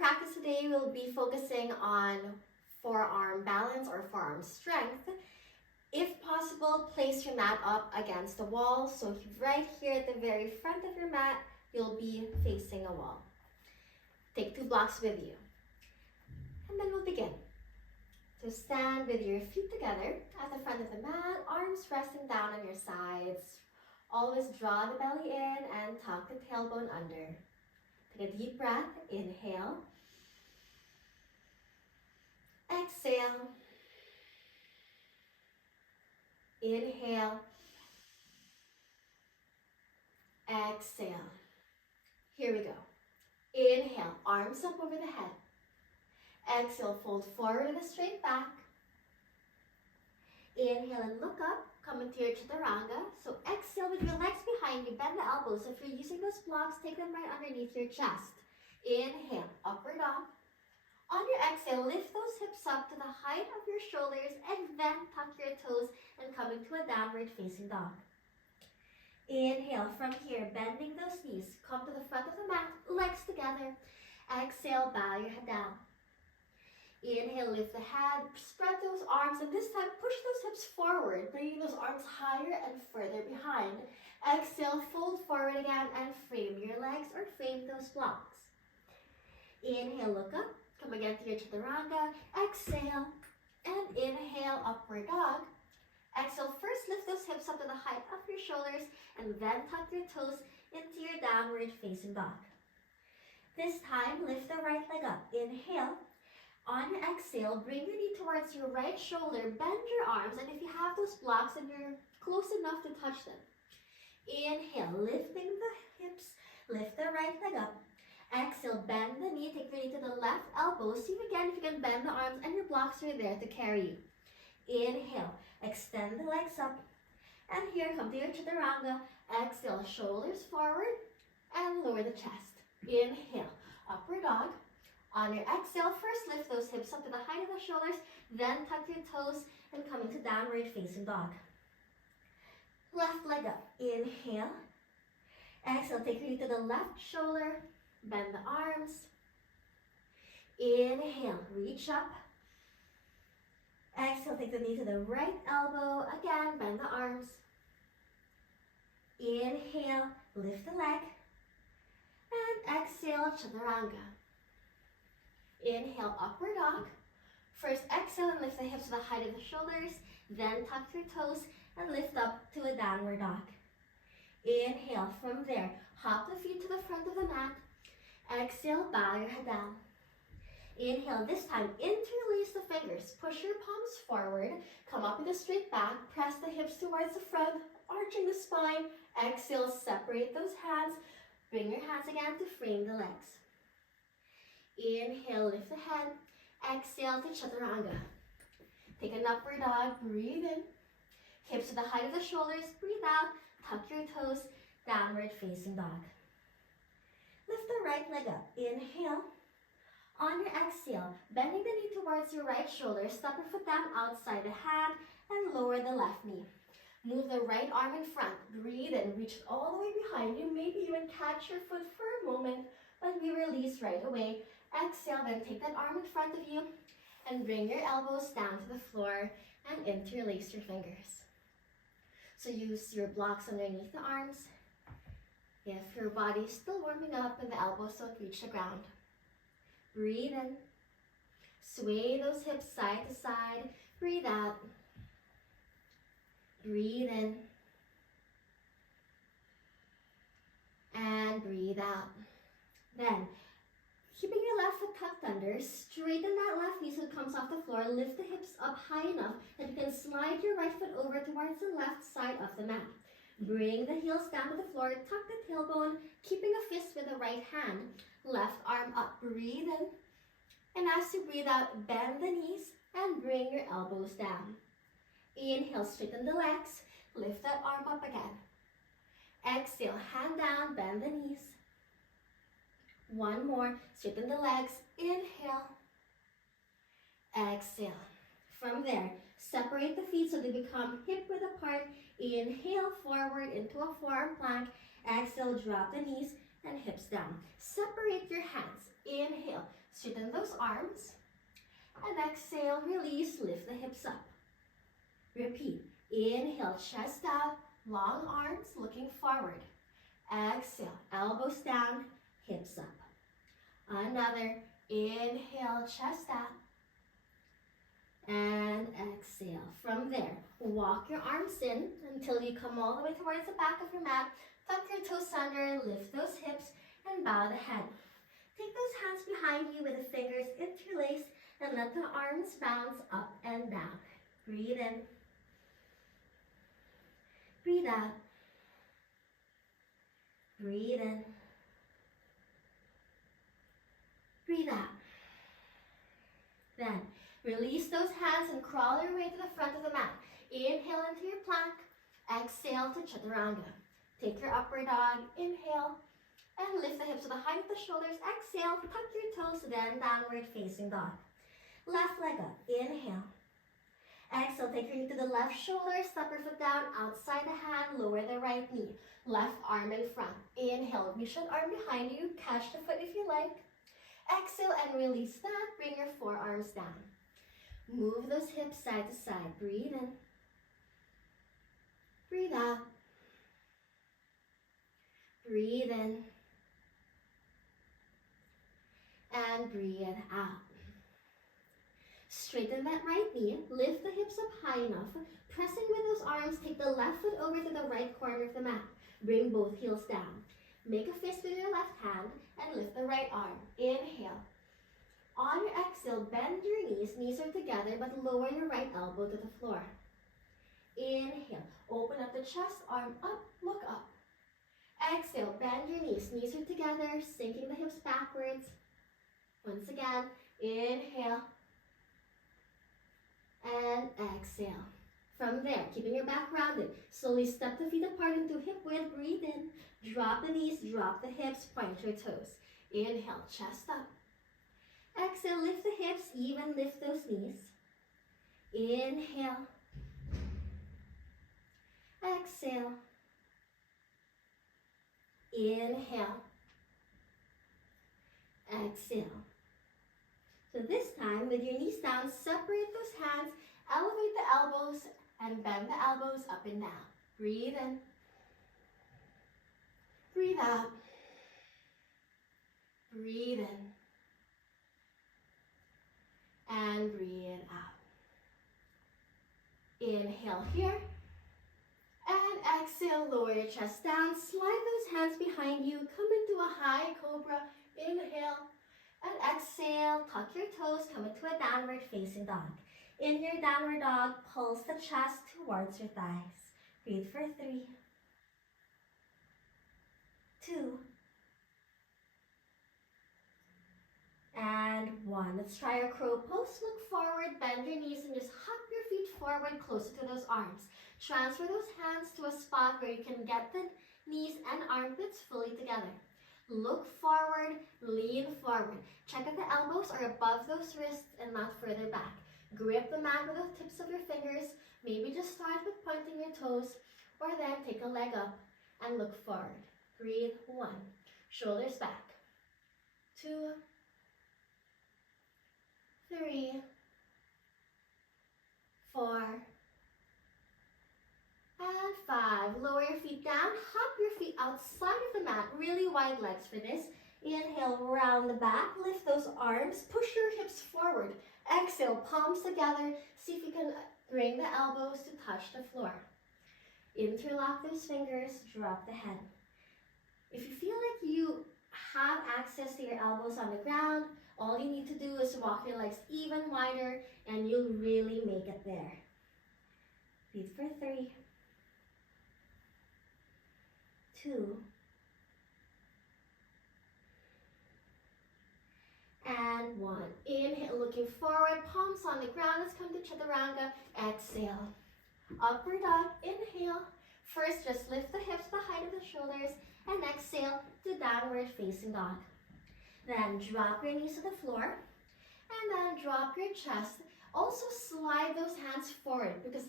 practice today, we'll be focusing on forearm balance or forearm strength. If possible, place your mat up against the wall. So right here at the very front of your mat, you'll be facing a wall. Take 2 blocks with you. And then we'll begin. So stand with your feet together at the front of the mat, arms resting down on your sides. Always draw the belly in and tuck the tailbone under. Take a deep breath. Inhale. Exhale. Inhale. Exhale. Here we go. Inhale, arms up over the head. Exhale, fold forward in a straight back. Inhale and look up, come into your chaturanga. So exhale with your legs behind you, bend the elbows. If you're using those blocks, take them right underneath your chest. Inhale, upward dog. On your exhale, lift those hips up to the height of your shoulders and then tuck your toes and come into a downward facing dog. Inhale, from here, bending those knees. Come to the front of the mat, legs together. Exhale, bow your head down. Inhale, lift the head, spread those arms, and this time push those hips forward, bringing those arms higher and further behind. Exhale, fold forward again and frame your legs or frame those blocks. Inhale, look up, come again to your chaturanga. Exhale, and inhale, upward dog. Exhale, first lift those hips up to the height of your shoulders and then tuck your toes into your downward facing dog. This time, lift the right leg up. Inhale. On your exhale, bring your knee towards your right shoulder, bend your arms, and if you have those blocks and you're close enough to touch them. Inhale, lifting the hips, lift the right leg up. Exhale, bend the knee, take your knee to the left elbow. See again if you can bend the arms and your blocks are there to carry you. Inhale, extend the legs up. And here, come to your chaturanga. Exhale, shoulders forward and lower the chest. Inhale, upward dog. On your exhale, first lift those hips up to the height of the shoulders, then tuck your toes and come into downward facing dog. Left leg up. Inhale. Exhale, take your knee to the left shoulder, bend the arms. Inhale, reach up. Exhale, take the knee to the right elbow. Again, bend the arms. Inhale, lift the leg. And exhale, chaturanga. Inhale, upward dog. First exhale and lift the hips to the height of the shoulders. Then tuck your toes and lift up to a downward dog. Inhale, from there, hop the feet to the front of the mat. Exhale, bow your head down. Inhale, this time, interlace the fingers. Push your palms forward. Come up with a straight back. Press the hips towards the front, arching the spine. Exhale, separate those hands. Bring your hands again to frame the legs. Inhale, lift the head. Exhale to chaturanga. Take an upward dog. Breathe in. Hips to the height of the shoulders. Breathe out. Tuck your toes. Downward facing dog. Lift the right leg up. Inhale. On your exhale, bending the knee towards your right shoulder. Step your foot down outside the hand and lower the left knee. Move the right arm in front. Breathe in. Reach it all the way behind you. Maybe even catch your foot for a moment, but we release right away. Exhale, then take that arm in front of you and bring your elbows down to the floor and interlace your fingers. So use your blocks underneath the arms. If your body is still warming up and the elbows don't reach the ground. Breathe in. Sway those hips side to side. Breathe out. Breathe in. And breathe out. Then, keeping your left foot tucked under, straighten that left knee so it comes off the floor. Lift the hips up high enough that you can slide your right foot over towards the left side of the mat. Bring the heels down to the floor, tuck the tailbone, keeping a fist with the right hand. Left arm up, breathe in. And as you breathe out, bend the knees and bring your elbows down. Inhale, straighten the legs, lift that arm up again. Exhale, hand down, bend the knees. One more, straighten the legs, inhale. Exhale. From there, separate the feet so they become hip-width apart. Inhale forward into a forearm plank. Exhale, drop the knees and hips down. Separate your hands. Inhale, Straighten those arms. And exhale, release, lift the hips up. Repeat. Inhale, chest out, long arms looking forward. Exhale, elbows down, hips up. Another. Inhale, chest out. And exhale. From there, walk your arms in until you come all the way towards the back of your mat. Tuck your toes under, lift those hips, and bow the head. Take those hands behind you with the fingers interlaced and let the arms bounce up and down. Breathe in. Breathe out. Breathe in. Breathe out. Then, release those hands and crawl your way to the front of the mat. Inhale into your plank. Exhale to chaturanga. Take your upward dog. Inhale. And lift the hips to the height of the shoulders. Exhale. Tuck your toes. Then downward facing dog. Left leg up. Inhale. Exhale. Take your knee to the left shoulder. Step your foot down. Outside the hand. Lower the right knee. Left arm in front. Inhale. Reach an arm behind you. Catch the foot if you like. Exhale and release that. Bring your forearms down. Move those hips side to side. Breathe in. Breathe out. Breathe in. And breathe out. Straighten that right knee. Lift the hips up high enough. Pressing with those arms, take the left foot over to the right corner of the mat. Bring both heels down. Make a fist with your left hand and lift the right arm. Inhale. On your exhale, bend your knees. Knees are together, but lower your right elbow to the floor. Inhale. Open up the chest, arm up, look up. Exhale, bend your knees. Knees are together, sinking the hips backwards. Once again, inhale. And exhale. From there, keeping your back rounded, slowly step the feet apart into hip width. Breathe in. Drop the knees, drop the hips, point your toes. Inhale, chest up. Exhale, lift the hips, even lift those knees. Inhale. Exhale. Inhale. Exhale. So this time, with your knees down, separate those hands, elevate the elbows, and bend the elbows up and down. Breathe in. Breathe out. Breathe in. And breathe out. Inhale here. And exhale, lower your chest down. Slide those hands behind you. Come into a high cobra. Inhale. And exhale, tuck your toes. Come into a downward facing dog. In your downward dog, pulse the chest towards your thighs. Breathe for 3, 2, and 1. Let's try our crow pose. Look forward, bend your knees, and just hop your feet forward closer to those arms. Transfer those hands to a spot where you can get the knees and armpits fully together. Look forward, lean forward. Check if the elbows are above those wrists and not further back. Grip the mat with the tips of your fingers. Maybe just start with pointing your toes, or then take a leg up and look forward. Breathe. 1. Shoulders back. 2, 3, 4, and 5. Lower your feet down. Hop your feet outside of the mat. Really wide legs for this. Inhale, round the back. Lift those arms. Push your hips forward. Exhale, palms together. See if you can bring the elbows to touch the floor. Interlock those fingers. Drop the head. If you feel like you have access to your elbows on the ground, all you need to do is walk your legs even wider and you'll really make it there. Breathe for 3, 2, and 1. Inhale, looking forward, palms on the ground. Let's come to chaturanga. Exhale. Upward dog. Inhale. First, just lift the hips to the height of the shoulders, and exhale to downward facing dog. Then drop your knees to the floor, and then drop your chest. Also slide those hands forward, because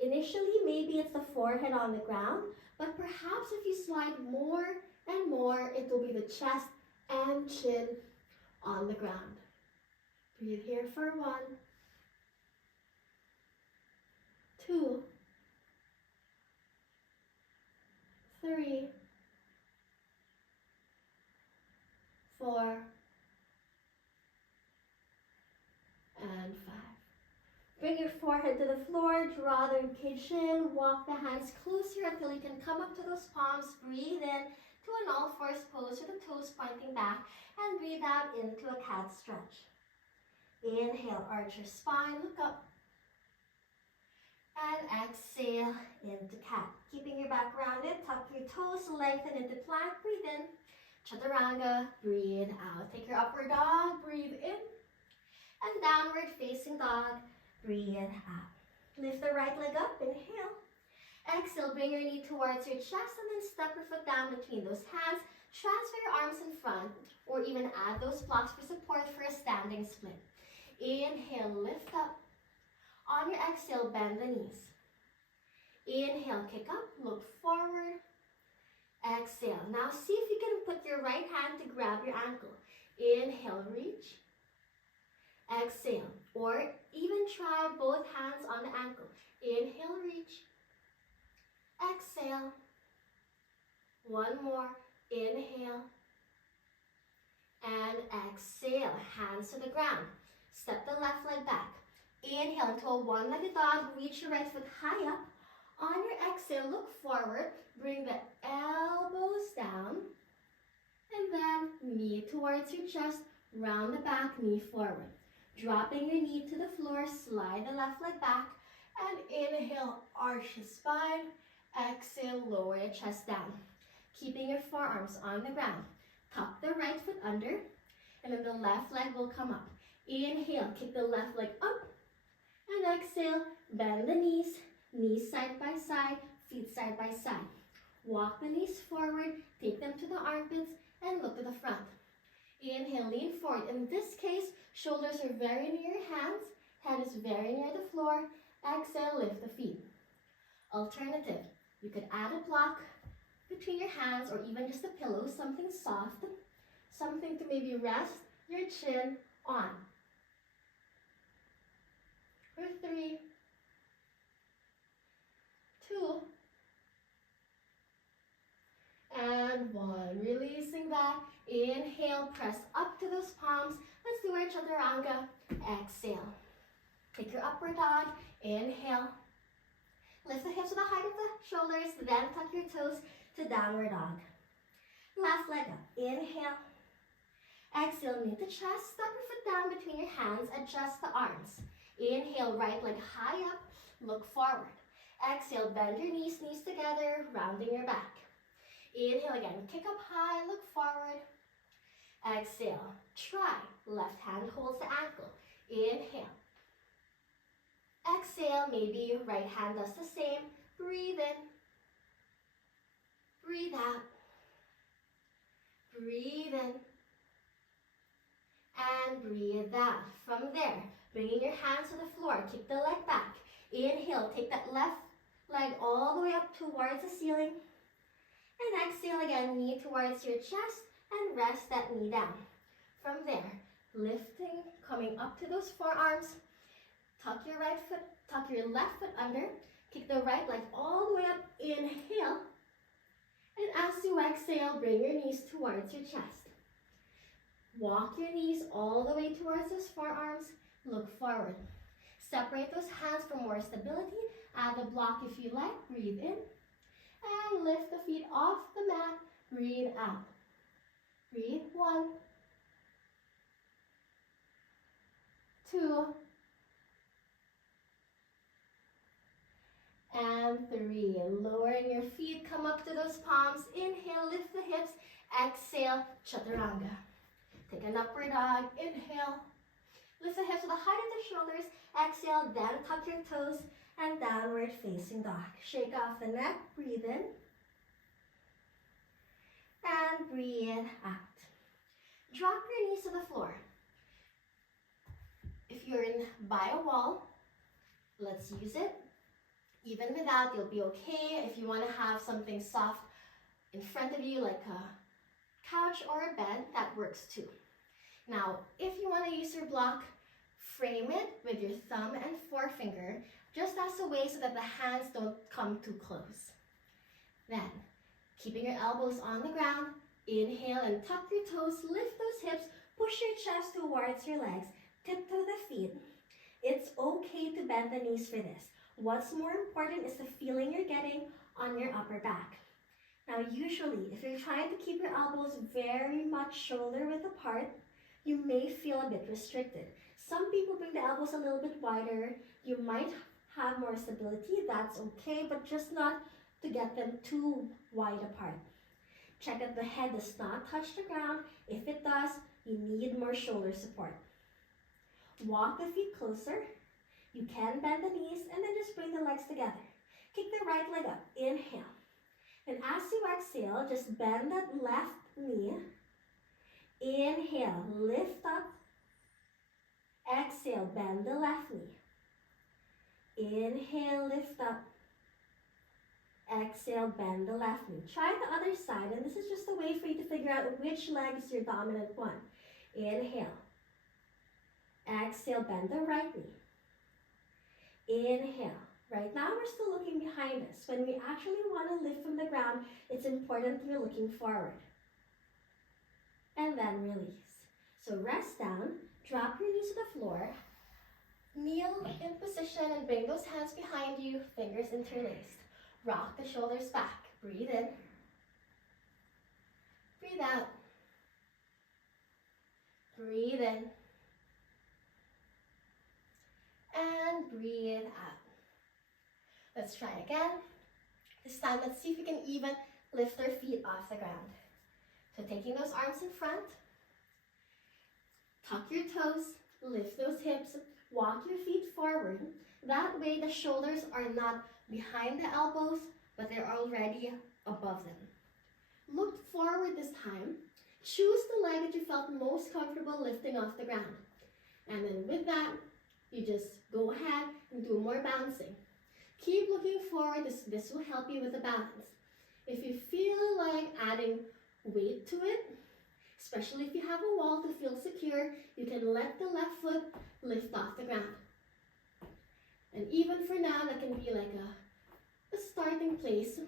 initially maybe it's the forehead on the ground, but perhaps if you slide more and more, it will be the chest and chin on the ground. Breathe here for 1, 2, 3, 4, and 5. Bring your forehead to the floor, draw the ribcage in, walk the hands closer until you can come up to those palms. Breathe in to an all-fours pose with the toes pointing back, and breathe out into a cat stretch. Inhale, arch your spine, look up. And exhale into cat. Keeping your back rounded, tuck your toes, lengthen into plank, breathe in. Chaturanga, breathe out. Take your upward dog, breathe in. And downward facing dog, breathe out. Lift the right leg up, inhale. Exhale, bring your knee towards your chest and then step your foot down between those hands. Transfer your arms in front or even add those blocks for support for a standing split. Inhale, lift up. On your exhale, bend the knees. Inhale, kick up, look forward. Exhale. Now see if you can put your right hand to grab your ankle. Inhale, reach. Exhale. Or even try both hands on the ankle. Inhale, reach. Exhale. One more. Inhale. And exhale. Hands to the ground. Step the left leg back. Inhale into a one-legged dog. Reach your right foot high up. On your exhale, look forward. Bring the elbows down. And then knee towards your chest. Round the back, knee forward. Dropping your knee to the floor. Slide the left leg back. And inhale, arch the spine. Exhale, lower your chest down. Keeping your forearms on the ground. Tuck the right foot under. And then the left leg will come up. Inhale, kick the left leg up. And exhale, bend the knees. Knees side by side, feet side by side. Walk the knees forward, take them to the armpits, and look to the front. Inhale, lean forward. In this case, shoulders are very near your hands. Head is very near the floor. Exhale, lift the feet. Alternative, you could add a block between your hands or even just a pillow, something soft, something to maybe rest your chin on. For 3, 2, and 1. Releasing that. Inhale, press up to those palms. Let's do our chaturanga. Exhale. Take your upward dog. Inhale. Lift the hips to the height of the shoulders. Then tuck your toes to downward dog. Left leg up. Inhale. Exhale, knee to chest. Step your foot down between your hands. Adjust the arms. Inhale, right leg high up. Look forward. Exhale, bend your knees, knees together, rounding your back. Inhale again, kick up high, look forward. Exhale, try. Left hand holds the ankle. Inhale. Exhale, maybe your right hand does the same. Breathe in. Breathe out. Breathe in. And breathe out. From there, bringing your hands to the floor, kick the leg back. Inhale, take that left leg all the way up towards the ceiling. And exhale again, knee towards your chest and rest that knee down. From there, lifting, coming up to those forearms. Tuck your right foot, tuck your left foot under. Kick the right leg all the way up. Inhale. And as you exhale, bring your knees towards your chest. Walk your knees all the way towards those forearms. Look forward. Separate those hands for more stability. Add the block if you like. Breathe in. And lift the feet off the mat. Breathe out. Breathe. 1, 2, and 3. Lowering your feet, come up to those palms. Inhale, lift the hips. Exhale, chaturanga. Take an upward dog. Inhale. Lift the hips to the height of the shoulders. Exhale, then tuck your toes and downward facing dog. Shake off the neck. Breathe in. And breathe out. Drop your knees to the floor. If you're by a wall, let's use it. Even without, you'll be okay. If you want to have something soft in front of you, like a couch or a bed, that works too. Now, if you want to use your block, frame it with your thumb and forefinger, just as a way so that the hands don't come too close. Then, keeping your elbows on the ground, inhale and tuck your toes, lift those hips, push your chest towards your legs, tiptoe the feet. It's okay to bend the knees for this. What's more important is the feeling you're getting on your upper back. Now, usually, if you're trying to keep your elbows very much shoulder width apart, you may feel a bit restricted. Some people bring the elbows a little bit wider. You might have more stability, that's okay, but just not to get them too wide apart. Check that the head does not touch the ground. If it does, you need more shoulder support. Walk the feet closer. You can bend the knees and then just bring the legs together. Kick the right leg up, inhale. And as you exhale, just bend that left knee. Inhale, lift up. Exhale, bend the left knee. Inhale, lift up. Exhale, bend the left knee. Try the other side, and this is just a way for you to figure out which leg is your dominant one. Inhale. Exhale, bend the right knee. Inhale. Right now, we're still looking behind us. When we actually want to lift from the ground, it's important we're looking forward. And then release. So rest down, drop your knees to the floor, kneel in position and bring those hands behind you, fingers interlaced. Rock the shoulders back. Breathe in. Breathe out. Breathe in. And breathe out. Let's try it again. This time, let's see if we can even lift our feet off the ground. So taking those arms in front, tuck your toes, lift those hips, walk your feet forward. That way the shoulders are not behind the elbows, but they're already above them. Look forward this time. Choose the leg that you felt most comfortable lifting off the ground. And then with that, you just go ahead and do more bouncing. Keep looking forward. This will help you with the balance. If you feel like adding weight to it, especially if you have a wall to feel secure, you can let the left foot lift off the ground. And even for now, that can be like a starting place.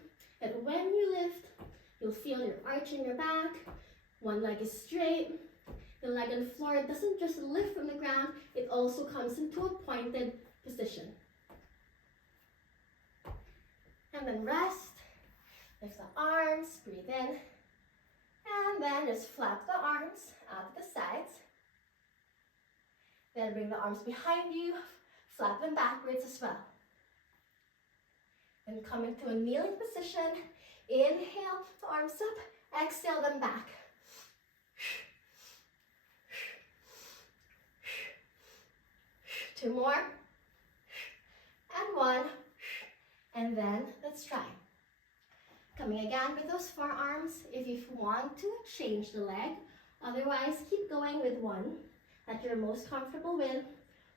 And when you lift, you'll feel your arch in your back. One leg is straight. The leg on the floor doesn't just lift from the ground, it also comes into a pointed position. And then rest. Lift the arms, breathe in. And then just flap the arms out to the sides. Then bring the arms behind you, flap them backwards as well. Then come into a kneeling position. Inhale, the arms up, exhale them back. Two more. And one. And then let's try. Coming again with those forearms if you want to change the leg. Otherwise, keep going with one that you're most comfortable with.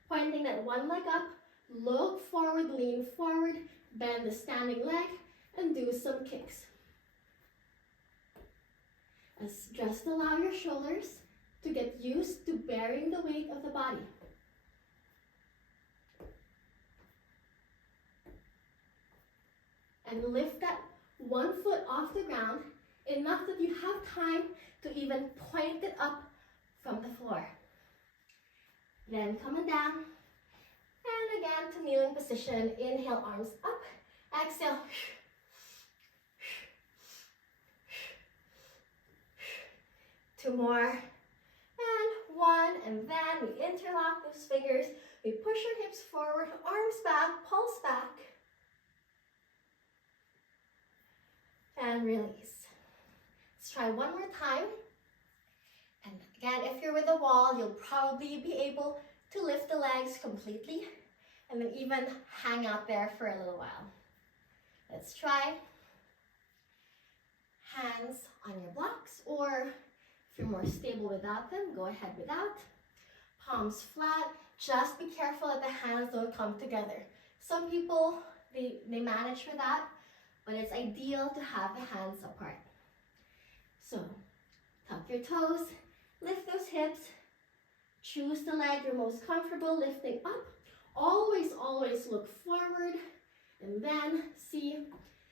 Pointing that one leg up, look forward, lean forward, bend the standing leg, and do some kicks. Just allow your shoulders to get used to bearing the weight of the body. And lift that one foot off the ground, enough that you have time to even point it up from the floor. Then coming down, and again to kneeling position. Inhale, arms up, exhale. Two more, and one, and then we interlock those fingers. We push our hips forward, arms back, pulse back. And release. Let's try one more time. And again, if you're with a wall, you'll probably be able to lift the legs completely and then even hang out there for a little while. Let's try. Hands on your blocks, or if you're more stable without them, go ahead without. Palms flat. Just be careful that the hands don't come together. Some people, they manage for that, but it's ideal to have the hands apart. So, tuck your toes, lift those hips, Choose the leg you're most comfortable lifting up. Always, always look forward, and then see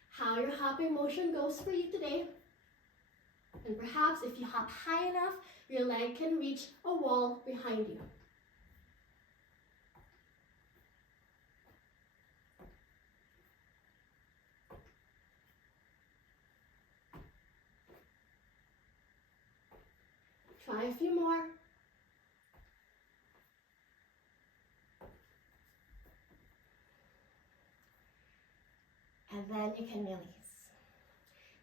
how your hopping motion goes for you today. And perhaps if you hop high enough, your leg can reach a wall behind you. Try a few more. And then you can release.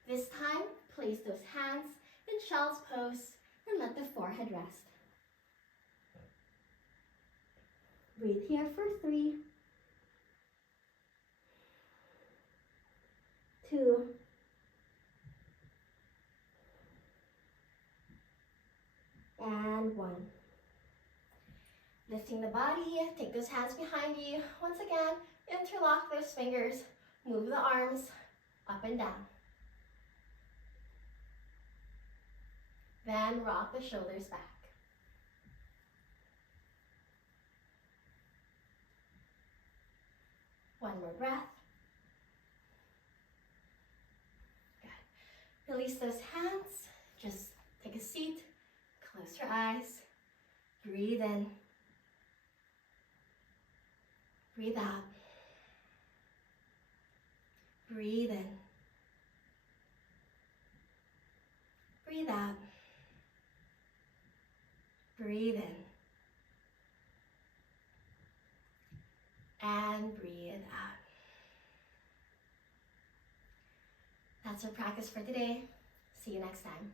This time, place those hands in child's pose and let the forehead rest. Breathe here for 3, 2, and 1. Lifting the body, take those hands behind you. Once again, interlock those fingers, move the arms up and down. Then rock the shoulders back. One more breath. Good. Release those hands. Just take a seat, close your eyes, breathe in, breathe out, breathe in, breathe out, breathe in, and breathe out. That's our practice for today. See you next time.